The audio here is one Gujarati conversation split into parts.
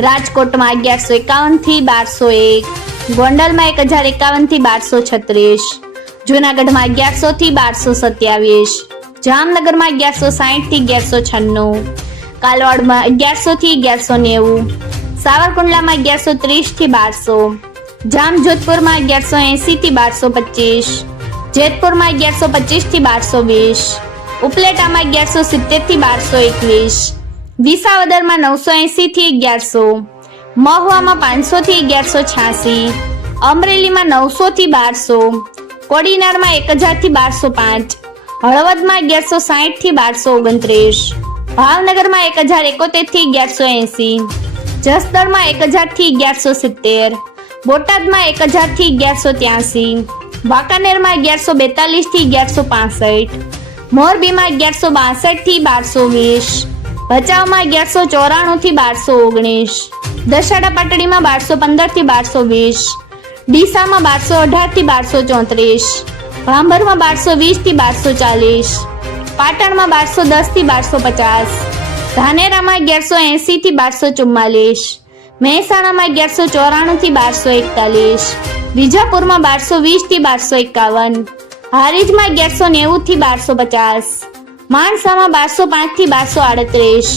રાજકોટમાં અગિયારસો એકાવનથી બારસો એક. ગોંડલમાં એક હજાર એકાવનથી બારસો છત્રીસ. જુનાગઢમાં અગિયારસો થી બારસો સત્યાવીસ. જામનગરમાં અગિયારસો સાહીઠથી અગિયારસો છન્નું. કાલવાડમાં અગિયારસો થી અગિયારસો નેવું. સાવરકુંડલામાં અગિયારસો ત્રીસથી બારસો. જામજોધપુરમાં અગિયારસો એંસીથી બારસો પચીસ. જેતપુરમાં અગિયારસો પચીસથી બારસો વીસ. ઉપલેટામાં અગિયારસો સિત્તેરથી બારસો એકવીસ. વિસાવદરમાં નવસો એસી થી અગિયારસો, મહુવામાં પાંચસો થી અગિયારસો છ્યાસી અમરેલીમાં નવસો થી બારસો, કોડીનારમાં એક હજારથી બારસો પાંચ, હળવદમાં અગિયારસો સાહીઠથી બારસો ઓગણત્રીસ, ભાવનગરમાં એક હજાર એકોતેરથી અગિયારસો એંસી જસદણમાં એક હજારથી અગિયારસો સિત્તેર, બોટાદમાં એક હજારથી અગિયારસો ત્યાસી વાંકાનેરમાં અગિયારસો બેતાલીસથી અગિયારસો પાસઠ, મોરબીમાં અગિયારસો બાસઠથી બારસો વીસ ભચાઉમાં અગિયારસો ચોરાણું થી બારસો ઓગણીસ. દશાડા પાટડીમાં બારસો પંદરથી બારસો વીસ. ડીસામાં બારસો અઢારથી બારસો ચોત્રીસ. ભાંભરમાં બારસો વીસથી બારસો ચાલીસ. પાટણમાં બારસો દસથી બારસો પચાસ. ધાનેરામાં અગિયારસો એંસી થી બારસો ચુમ્માલીસ. મહેસાણામાં અગિયારસો ચોરાણું થી બારસો એકતાલીસ. વિજાપુરમાં બારસો વીસથી બારસો એકાવન. હારીજમાં અગિયારસો નેવું થી બારસો પચાસ. માણસામાં બારસો પાંચથી બારસો આડત્રીસ.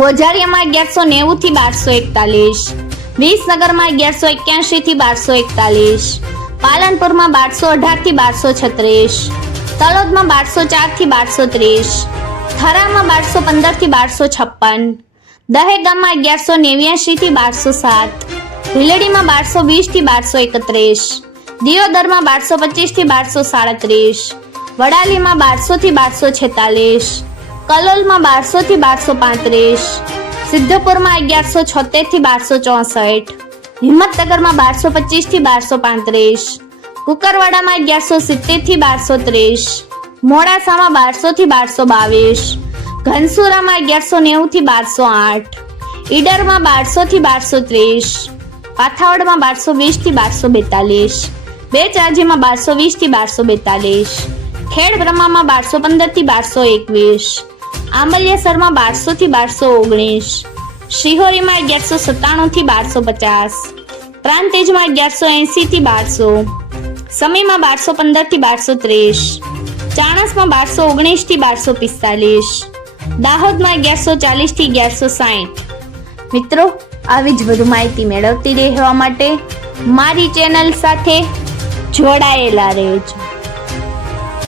ગોજારિયામાં અગિયારસો નેવું થી બારસો એકતાલીસ. વિસનગરમાં અગિયારસો એક્યાસી થી બારસો એકતાલીસ. પાલનપુરમાં બારસો અઢારથી બારસો છત્રીસ. તલોદમાં બારસો ચારથી બારસો ત્રીસ. થરામાં બારસો પંદરથી બારસો છપ્પન. દહેગામમાં અગિયારસો નેવ્યાસી થી બારસો સાત. ભીલડીમાં બારસો વીસથી બારસો એકત્રીસ. દિયોદરમાં બારસો પચીસથી બારસો સાડત્રીસ. વડાલીમાં બારસો થી બારસો છેતાલીસ, કલોલમાં બારસો થી બારસો પાંત્રીસ, સિદ્ધપુરમાં અગિયારસો છોતેરથી બારસો ચોસઠ, હિંમતનગરમાં બારસો પચીસથી બારસો પાંત્રીસ, કુકરવાડામાં અગિયારસો સિત્તેરથી બારસો ત્રીસ, મોડાસામાં બારસો થી બારસો બાવીસ, ઘનસુરામાં અગિયારસો નેવું થી બારસો આઠ, ઈડરમાં બારસો થી બારસો ત્રીસ, પાથાવડમાં બારસો વીસથી બારસો બેતાલીસ બે ચાર્જીમાં બારસો વીસથી બારસો બેતાલીસ ખેડ બ્રહ્મામાં બારસો પંદરથી બારસો એકવીસ. આંબલિયાસરમાં બારસો થી બારસો ઓગણીસ. શિહોરીમાં અગિયારસો સત્તાણું થી બારસો પચાસ. પ્રાંતેજમાં અગિયારસો એંસી થી બારસો. સમીમાં બારસો પંદરથી બારસો ત્રીસ. ચાણસમાં બારસો ઓગણીસથી બારસો પિસ્તાલીસ. દાહોદમાં અગિયારસો ચાલીસથી અગિયારસો સાઠ મિત્રો, આવી જ વધુ માહિતી મેળવતી રહેવા માટે મારી ચેનલ સાથે જોડાયેલા રહેજો.